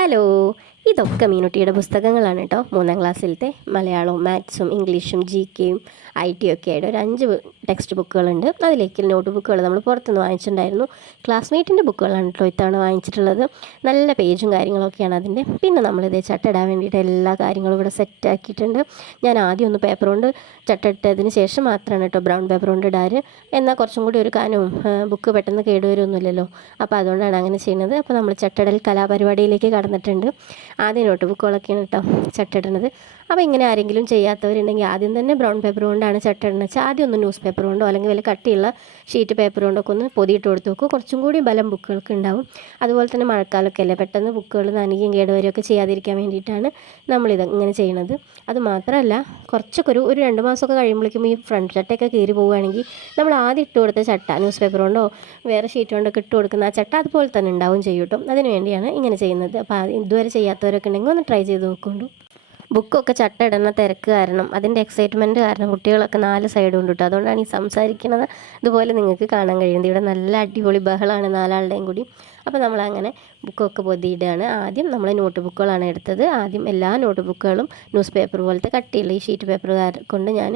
Hello ഇതൊക്കെ മീനുട്ടിയുടെ പുസ്തകങ്ങളാണ് കേട്ടോ മൂന്നാം ക്ലാസ്സിലത്തെ മലയാളവും മാത്സും ഇംഗ്ലീഷും ജി കെയും ഐ ടി ഒക്കെ ആയിട്ട് ഒരു അഞ്ച് ടെക്സ്റ്റ് ബുക്കുകളുണ്ട് അതിലേക്ക് നോട്ട് ബുക്കുകൾ നമ്മൾ പുറത്തുനിന്ന് വാങ്ങിച്ചിട്ടുണ്ടായിരുന്നു. ക്ലാസ്മേറ്റിന്റെ ബുക്കുകളാണ് കേട്ടോ ഇത്തവണ വാങ്ങിച്ചിട്ടുള്ളത്. നല്ല പേജും കാര്യങ്ങളൊക്കെയാണ് അതിന്റെ പിന്നെ നമ്മളിത് ചട്ടിടാൻ വേണ്ടിയിട്ട് എല്ലാ കാര്യങ്ങളും ഇവിടെ സെറ്റാക്കിയിട്ടുണ്ട് ഞാൻ ആദ്യം ഒന്ന് പേപ്പർ കൊണ്ട് ചട്ടിട്ടതിന് ശേഷം മാത്രമാണ് കേട്ടോ ബ്രൗൺ പേപ്പർ കൊണ്ട് ഇടാറ്. എന്നാൽ കുറച്ചും കൂടി ഒരു കാനവും ബുക്ക് പെട്ടെന്ന് കേടുവരുമൊന്നുമില്ലല്ലോ അപ്പോൾ അതുകൊണ്ടാണ് അങ്ങനെ ചെയ്യുന്നത്. അപ്പോൾ നമ്മൾ ചട്ടിടൽ കലാപരിപാടിയിലേക്ക് കടന്നിട്ടുണ്ട് ആദ്യം നോട്ട് ബുക്കുകളൊക്കെയാണ് കേട്ടോ ചട്ടിടണത്. അപ്പോൾ ഇങ്ങനെ ആരെങ്കിലും ചെയ്യാത്തവരുണ്ടെങ്കിൽ ആദ്യം തന്നെ ബ്രൗൺ പേപ്പർ കൊണ്ടാണ് ചട്ടിടണത്. വെച്ചാൽ ആദ്യം ഒന്ന് ന്യൂസ് പേപ്പർ കൊണ്ടോ അല്ലെങ്കിൽ വല്ല കട്ടിയുള്ള ഷീറ്റ് പേപ്പർ കൊണ്ടൊക്കെ ഒന്ന് പൊതിയിട്ട് കൊടുത്ത് നോക്കും. കുറച്ചും കൂടി ബലം ബുക്കുകൾക്ക് ഉണ്ടാവും. അതുപോലെ തന്നെ മഴക്കാലമൊക്കെ അല്ലേ? പെട്ടെന്ന് ബുക്കുകൾ നനയുകയും കേടുവരികയൊക്കെ ചെയ്യാതിരിക്കാൻ വേണ്ടിയിട്ടാണ് നമ്മളിത് ഇങ്ങനെ ചെയ്യുന്നത് അത് മാത്രമല്ല കുറച്ചൊക്കെ ഒരു ഒരു രണ്ട് മാസമൊക്കെ കഴിയുമ്പോഴേക്കും ഈ ഫ്രണ്ട് ചട്ടയൊക്കെ കീറി പോവുകയാണെങ്കിൽ നമ്മൾ ആദ്യം ഇട്ട് കൊടുത്ത ചട്ട ന്യൂസ് പേപ്പർ കൊണ്ടോ വേറെ ഷീറ്റ് കൊണ്ടൊക്കെ ഇട്ട് കൊടുക്കുന്ന ആ ചട്ട അതുപോലെ തന്നെ ഉണ്ടാവും ചെയ്യും കേട്ടോ അതിന് വേണ്ടിയാണ് ഇങ്ങനെ ചെയ്യുന്നത്. അപ്പോൾ ഇതുവരെ ചെയ്യാത്തവരൊക്കെ ഉണ്ടെങ്കിൽ ഒന്ന് ട്രൈ ചെയ്ത് നോക്കൊണ്ടു ബുക്കൊക്കെ ചട്ട ഇടുന്ന തിരക്ക് കാരണം അതിന്റെ എക്സൈറ്റ്മെന്റ് കാരണം കുട്ടികളൊക്കെ നാല് സൈഡും ഉണ്ട് കേട്ടോ. അതുകൊണ്ടാണ് ഈ സംസാരിക്കുന്നത് ഇതുപോലെ നിങ്ങൾക്ക് കാണാൻ കഴിയുന്നത്. ഇവിടെ നല്ല അടിപൊളി ബഹളമാണ് നാലാളുടെയും കൂടി. അപ്പോൾ നമ്മൾ അങ്ങനെ ബുക്കൊക്കെ പൊതിയിടുകയാണ് ആദ്യം നമ്മൾ നോട്ട് ബുക്കുകളാണ് എടുത്തത്. ആദ്യം എല്ലാ നോട്ട് ബുക്കുകളും ന്യൂസ് പേപ്പർ പോലത്തെ കട്ടിയുള്ള ഈ ഷീറ്റ് പേപ്പർ കൊണ്ട് ഞാൻ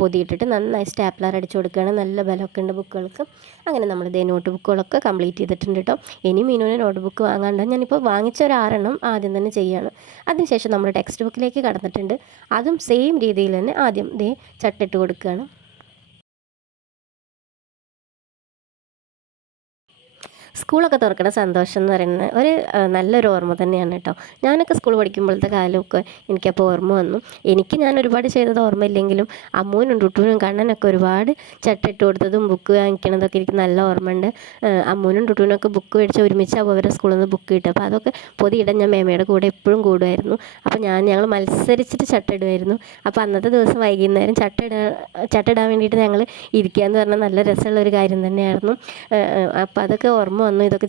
പൊതിയിട്ടിട്ട് നന്നായി സ്റ്റാപ്ലർ അടിച്ചു കൊടുക്കുകയാണ്. നല്ല ബലമൊക്കെ ഉണ്ട് ബുക്കുകൾക്ക്. അങ്ങനെ നമ്മൾ ഇതേ നോട്ട് ബുക്കുകളൊക്കെ കംപ്ലീറ്റ് ചെയ്തിട്ടുണ്ട് കേട്ടോ ഇനി മീനുവിന് നോട്ട് ബുക്ക് വാങ്ങാണ്ട് ഞാനിപ്പോൾ വാങ്ങിച്ച ഒരു ആറെണ്ണം ആദ്യം തന്നെ ചെയ്യുകയാണ് അതിനുശേഷം നമ്മൾ ടെക്സ്റ്റ് ബുക്കിലേക്ക് കടന്നിട്ടുണ്ട്. അതും സെയിം രീതിയിൽ തന്നെ ആദ്യം ദേ ചട്ടിട്ട് കൊടുക്കുകയാണ്. സ്കൂളൊക്കെ തുറക്കുന്ന സന്തോഷം എന്ന് പറയുന്നത് ഒരു നല്ലൊരു ഓർമ്മ തന്നെയാണ് കേട്ടോ. ഞാനൊക്കെ സ്കൂൾ പഠിക്കുമ്പോഴത്തെ കാലമൊക്കെ എനിക്കപ്പോൾ ഓർമ്മ വന്നു. എനിക്ക് ഞാൻ ഒരുപാട് ചെയ്തത് ഓർമ്മയില്ലെങ്കിലും അമ്മൂനും ടുട്ടൂനും കണ്ണനൊക്കെ ഒരുപാട് ചട്ടിട്ട് കൊടുത്തതും ബുക്ക് വാങ്ങിക്കണതൊക്കെ എനിക്ക് നല്ല ഓർമ്മയുണ്ട്. അമ്മൂനും ടുട്ടൂനൊക്കെ ബുക്ക് മേടിച്ച് ഒരുമിച്ച് അവരുടെ സ്കൂളിൽ നിന്ന് ബുക്ക് കിട്ടും. അപ്പോൾ അതൊക്കെ പൊതിയിടാൻ ഞാൻ മേമയുടെ കൂടെ എപ്പോഴും കൂടുമായിരുന്നു. അപ്പോൾ ഞാൻ ഞങ്ങൾ മത്സരിച്ചിട്ട് ചട്ടിടുമായിരുന്നു. അപ്പോൾ അന്നത്തെ ദിവസം വൈകുന്നേരം ചട്ടിടാൻ ചട്ടിടാൻ വേണ്ടിയിട്ട് ഞങ്ങൾ ഇരിക്കുക എന്ന് പറഞ്ഞാൽ നല്ല രസമുള്ള ഒരു കാര്യം തന്നെയായിരുന്നു. അപ്പോൾ അതൊക്കെ ഓർമ്മ വന്നു ഇതൊക്കെ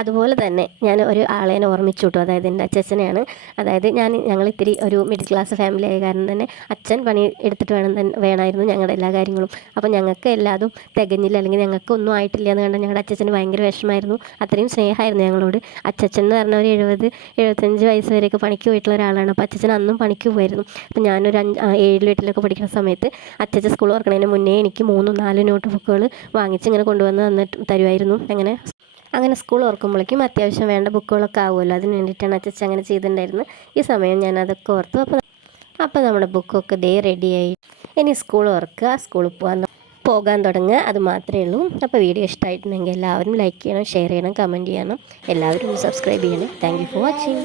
അതുപോലെ തന്നെ ഞാൻ ഒരു ആളേനെ ഓർമ്മിച്ചു കിട്ടും. അതായത് എന്റെ അച്ഛനെയാണ് അതായത് ഞാൻ ഞങ്ങൾ ഇത്തിരി ഒരു മിഡിൽ ക്ലാസ് ഫാമിലി ആയ കാരണം തന്നെ അച്ഛൻ പണി എടുത്തിട്ട് വേണം വേണമായിരുന്നു ഞങ്ങളുടെ എല്ലാ കാര്യങ്ങളും. അപ്പോൾ ഞങ്ങൾക്ക് എല്ലാതും തികഞ്ഞില്ല. അല്ലെങ്കിൽ ഞങ്ങൾക്ക് ഒന്നും ആയിട്ടില്ല എന്ന് കണ്ടാൽ ഞങ്ങളുടെ അച്ഛന് ഭയങ്കര വിഷമമായിരുന്നു. അത്രയും സ്നേഹമായിരുന്നു ഞങ്ങളോട്. അച്ഛൻ എന്ന് പറഞ്ഞ ഒരു എഴുപത് എഴുപത്തഞ്ച് വയസ്സ് വരെയൊക്കെ പണിക്ക് പോയിട്ടുള്ള ഒരാളാണ്. അപ്പോൾ അച്ഛൻ അന്നും പണിക്ക് പോയിരുന്നു. അപ്പോൾ ഞാനൊരു അഞ്ച് ഏഴിലും എട്ടിലൊക്കെ പഠിക്കുന്ന സമയത്ത് അച്ഛൻ സ്കൂൾ തുറക്കണതിന് മുന്നേ എനിക്ക് മൂന്നും നാലും നോട്ട് ബുക്കുകൾ വാങ്ങിച്ച് ഇങ്ങനെ കൊണ്ടുവന്ന് തന്നിട്ട് തരുമായിരുന്നു. അങ്ങനെ അങ്ങനെ സ്കൂൾ ഓർക്കുമ്പോഴേക്കും അത്യാവശ്യം വേണ്ട ബുക്കുകളൊക്കെ ആവുമല്ലോ. അതിന് വേണ്ടിയിട്ടാണ് അച്ചച്ച അങ്ങനെ ചെയ്തിട്ടുണ്ടായിരുന്നത്. ഈ സമയം ഞാൻ അതൊക്കെ ഓർത്തു. അപ്പോൾ അപ്പോൾ നമ്മുടെ ബുക്കൊക്കെ ദേ റെഡിയായി ഇനി സ്കൂൾ ഓർക്കുക സ്കൂളിൽ പോകാൻ പോകാൻ തുടങ്ങുക അത് മാത്രമേ ഉള്ളൂ. അപ്പോൾ വീഡിയോ ഇഷ്ടമായിട്ടുണ്ടെങ്കിൽ എല്ലാവരും ലൈക്ക് ചെയ്യണം ഷെയർ ചെയ്യണം കമന്റ് ചെയ്യണം. എല്ലാവരും സബ്സ്ക്രൈബ് ചെയ്യണം. Thank for watching